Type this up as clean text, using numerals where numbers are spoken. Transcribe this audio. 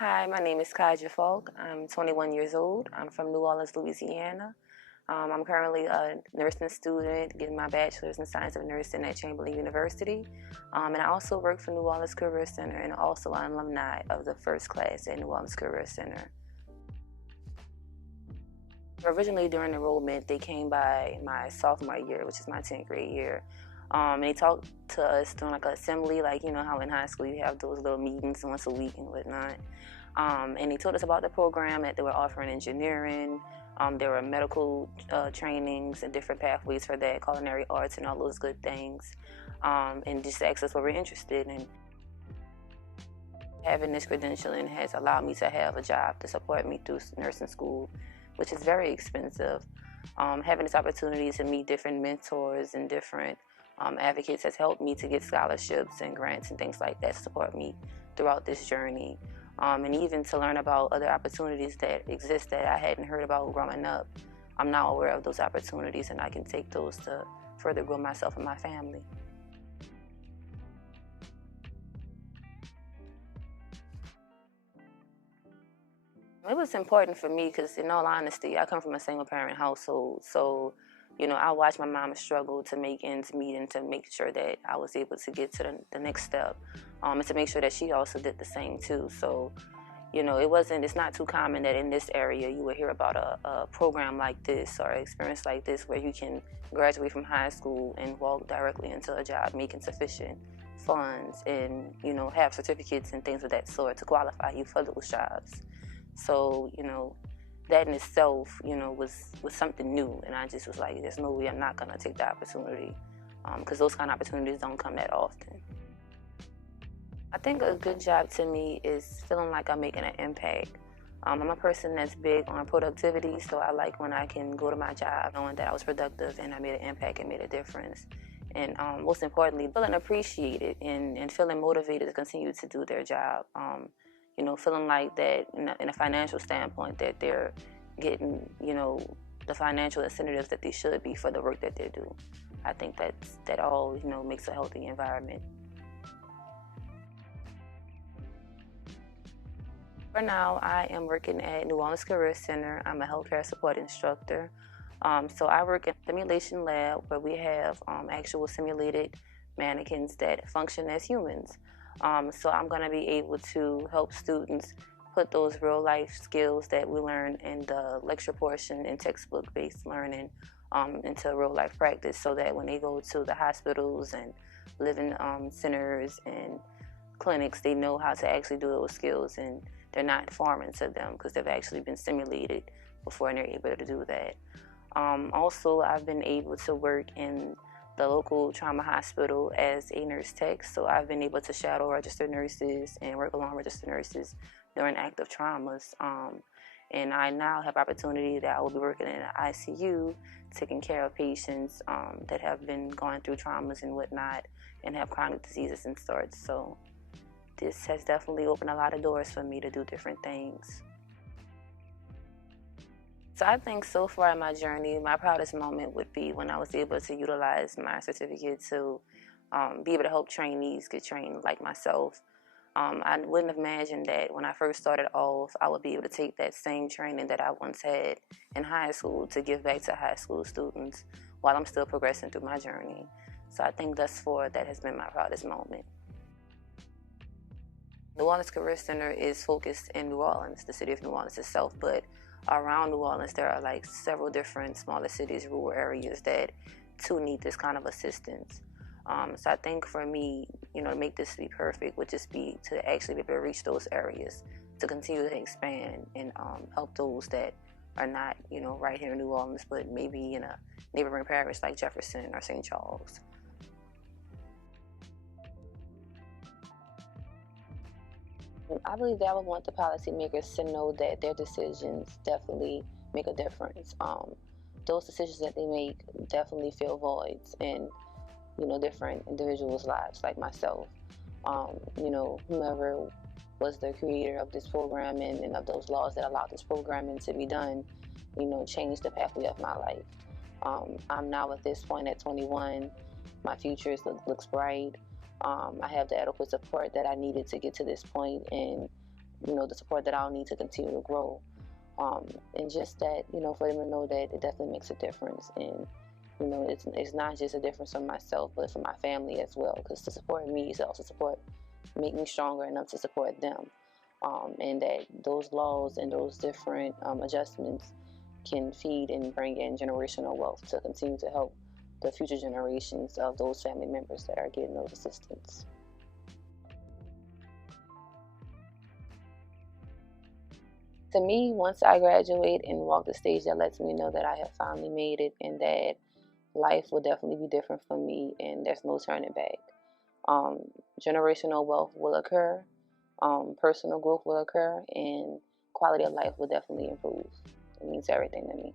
Hi, my name is Khaija Faulk. I'm 21 years old. I'm from New Orleans, Louisiana. I'm currently a nursing student, getting my bachelor's in science of nursing at Chamberlain University. And I also work for New Orleans Career Center and also an alumni of the first class at New Orleans Career Center. Originally during enrollment, they came by my sophomore year, which is my 10th grade year. And they talked to us during like an assembly, like you know how in high school you have those little meetings once a week and whatnot. And they told us about the program that they were offering engineering. There were medical trainings and different pathways for that, culinary arts and all those good things. And just asked us what we're interested in. Having this credentialing has allowed me to have a job to support me through nursing school, which is very expensive. Having this opportunity to meet different mentors and different advocates has helped me to get scholarships and grants and things like that to support me throughout this journey. And even to learn about other opportunities that exist that I hadn't heard about growing up. I'm now aware of those opportunities and I can take those to further grow myself and my family. It was important for me because, in all honesty, I come from a single parent household. So, I watched my mom struggle to make ends meet and to make sure that I was able to get to the next step, and to make sure that she also did the same too. So, it's not too common that in this area you would hear about a program like this or an experience like this where you can graduate from high school and walk directly into a job making sufficient funds and, have certificates and things of that sort to qualify you for those jobs. So, that in itself, was something new. And I just was like, there's no way I'm not going to take the opportunity because those kind of opportunities don't come that often. I think a good job to me is feeling like I'm making an impact. I'm a person that's big on productivity, so I like when I can go to my job knowing that I was productive and I made an impact and made a difference. And most importantly, feeling appreciated and feeling motivated to continue to do their job. Feeling like that in a financial standpoint that they're getting, the financial incentives that they should be for the work that they do. I think that all, makes a healthy environment. For now, I am working at New Orleans Career Center. I'm a healthcare support instructor. So I work in a simulation lab where we have actual simulated mannequins that function as humans. So I'm going to be able to help students put those real life skills that we learn in the lecture portion and textbook based learning into real life practice so that when they go to the hospitals and living centers and clinics, they know how to actually do those skills and they're not foreign to them because they've actually been simulated before and they're able to do that. Also, I've been able to work in the local trauma hospital as a nurse tech, so I've been able to shadow registered nurses and work along registered nurses during active traumas. And I now have opportunity that I will be working in an ICU, taking care of patients that have been going through traumas and whatnot and have chronic diseases and sorts. So this has definitely opened a lot of doors for me to do different things. So I think so far in my journey, my proudest moment would be when I was able to utilize my certificate to be able to help trainees get trained like myself. I wouldn't have imagined that when I first started off, I would be able to take that same training that I once had in high school to give back to high school students while I'm still progressing through my journey. So I think thus far that has been my proudest moment. New Orleans Career Center is focused in New Orleans, the city of New Orleans itself, but around New Orleans there are like several different smaller cities, rural areas that too need this kind of assistance. So I think for me, to make this be perfect would just be to actually be able to reach those areas, to continue to expand and help those that are not, right here in New Orleans, but maybe in a neighboring parish like Jefferson or St. Charles. I believe that I would want the policymakers to know that their decisions definitely make a difference. Those decisions that they make definitely fill voids in, different individuals' lives, like myself. Whomever was the creator of this program and of those laws that allowed this programming to be done, changed the pathway of my life. I'm now at this point at 21. My future looks bright. I have the adequate support that I needed to get to this point, and the support that I'll need to continue to grow. And just that, for them to know that it definitely makes a difference. And, it's not just a difference for myself, but for my family as well. Because to support me is to also make me stronger enough to support them. And that those laws and those different adjustments can feed and bring in generational wealth to continue to help the future generations of those family members that are getting those assistance. To me, once I graduate and walk the stage, that lets me know that I have finally made it and that life will definitely be different for me and there's no turning back. Um, Generational wealth will occur, personal growth will occur, and quality of life will definitely improve. It means everything to me.